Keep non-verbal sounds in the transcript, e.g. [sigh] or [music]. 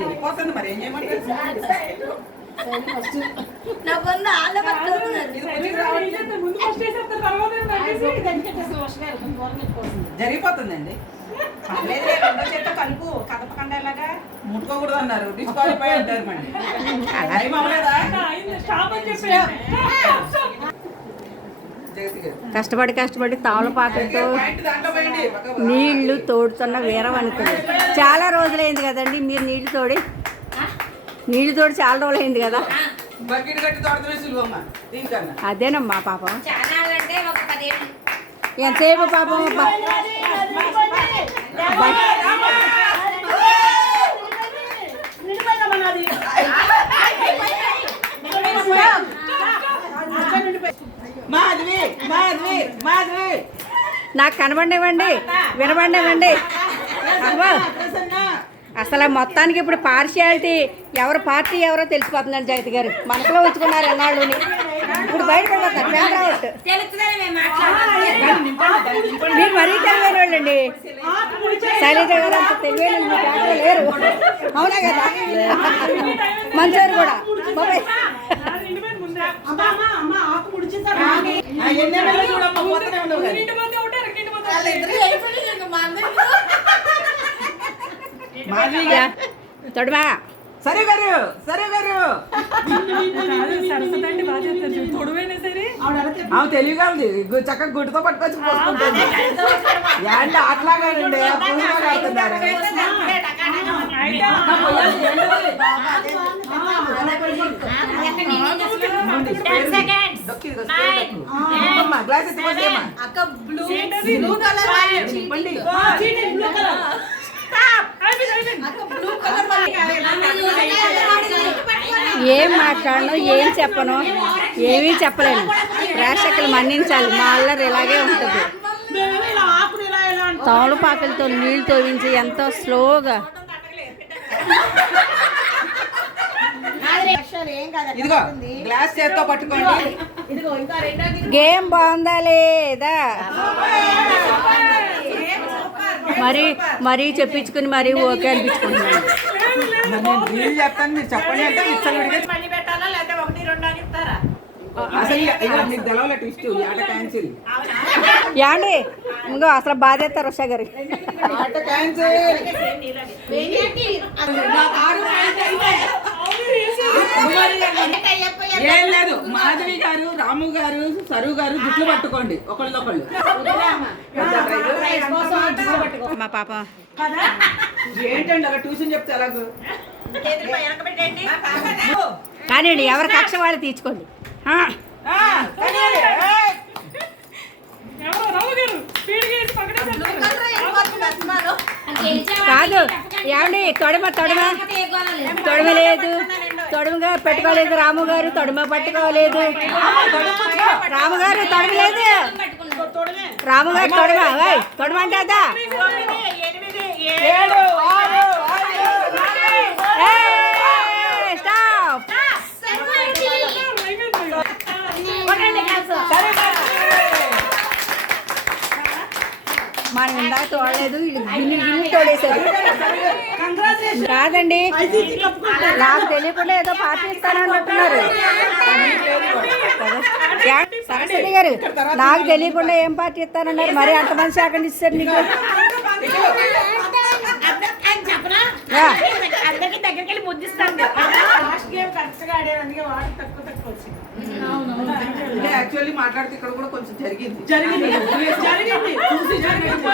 జరిగిపోతుంది మరి? ఏం చేయమంటారు? నా కొంచెం రావట్లేదు. జరిగిపోతుందండి. పర్లేదు రెండో చేత కలుపు. కదపకుండా ఎలాగా? ముట్టుకోకూడదు అన్నారు. డిస్క్వాలిఫై అంటారు మళ్ళీ టైం అవ్వలేదా? కష్టపడి కష్టపడి తామలపాకులతో నీళ్ళు తోడుతున్న వీరం అనుకుంది చాలా రోజులైంది కదండి మీరు నీళ్ళు తోడి నీళ్ళు తోడి చాలా రోజులైంది కదా అదేనమ్మా పాపం ఎంతసేపు పాపం నాకు కనబండివ్వండి వినబండివ్వండి అసలు మొత్తానికి ఇప్పుడు పార్షియాలిటీ ఎవరు పార్టీ ఎవరో తెలిసిపోతుందండి జగతి గారు. మనసులో ఉంచుకున్నారు ఎన్నాళ్ళుని. ఇప్పుడు మాట్లాడాలి మీరు మరీ తెలివైన వాళ్ళండి. శైలజ గారు అంత తెలివైన వాళ్ళు మీ పేపర్లో లేరు. అవునా కదా? మంచోరు కూడా. తొడవా ఆ, ఎన్ని నెలలు మా సరే గారు సరే గారు ఆమె తెలివిగా ఉంది. చక్కగా గుడ్డుతో పట్టుకొచ్చి పోసుకుంటుంది. ఏంటి అట్లాగానండి ఆ పూలుగా అక్క blue blue colour blue colour ఏం మాట్లాడను ఏం చెప్పను ఏమీ చెప్పలేను. ప్రేక్షకులు మన్నించాలి. మా అల్లరి ఇలాగే ఉంటుంది. తమలపాకులతో నీళ్ళు తోవించి ఎంతో స్లోగా ఇదిగో గ్లాస్ చేత్తో పట్టుకోండి. ఇదిగో ఇంకా రెండోది గేమ్ బాగుందా లేదా మరి మరీ చెప్పించుకుని మరీ ఓకే అనిపించుకుంటున్నాను. నేను చెప్తాను మీరు చెప్పండి అంటే ఇచ్చలుడిగా మళ్ళీ పెట్టాలా లేకపోతే ఒకటి రెండు అని చెప్తారా? అసలు ఇక- యాండి అసలు బాధేస్తారు ఉషా గారు. ఆట క్యాన్సిల్ ఏం లేదు. మాధవి గారు రాము గారు సరు గారు జుట్లు పట్టుకోండి. ఒకళ్ళొకళ్ళు. మా పాప. ఏంటండి అలా ట్యూషన్ చెప్తే కానివ్వండి ఎవరి కక్ష వాళ్ళు తీర్చుకోండి! కాదు ఏమండి తొడమ తొడమ. తొడమ లేదు. తొడమగా పెట్టుకోలేదు రాము గారు తొడమ పట్టుకోలేదు. రాము గారు తొడమలేదు రాము గారు తొడమ ఓయ్, మనం ఇందాక తోడలేదు గిన్నె గిన్నె తోడేశారు. కాదండి నాకు తెలియకుండా ఏదో పార్టీ ఇస్తానన్నట్టున్నారు యా- సరస్వతి గారు నాకు తెలియకుండా ఏం పార్టీ ఇస్తానన్నారు? మరి అంతమంది శాఖలు ఇస్తారు నీకు. అందరికి దగ్గరికి వెళ్ళి ముద్దిస్తాను అంటే యాక్చువల్లీ మాట్లాడితే ఇక్కడ కూడా కొంచెం జరిగింది. జరిగింది. [laughs] జరిగింది. చూసి జరిగింది.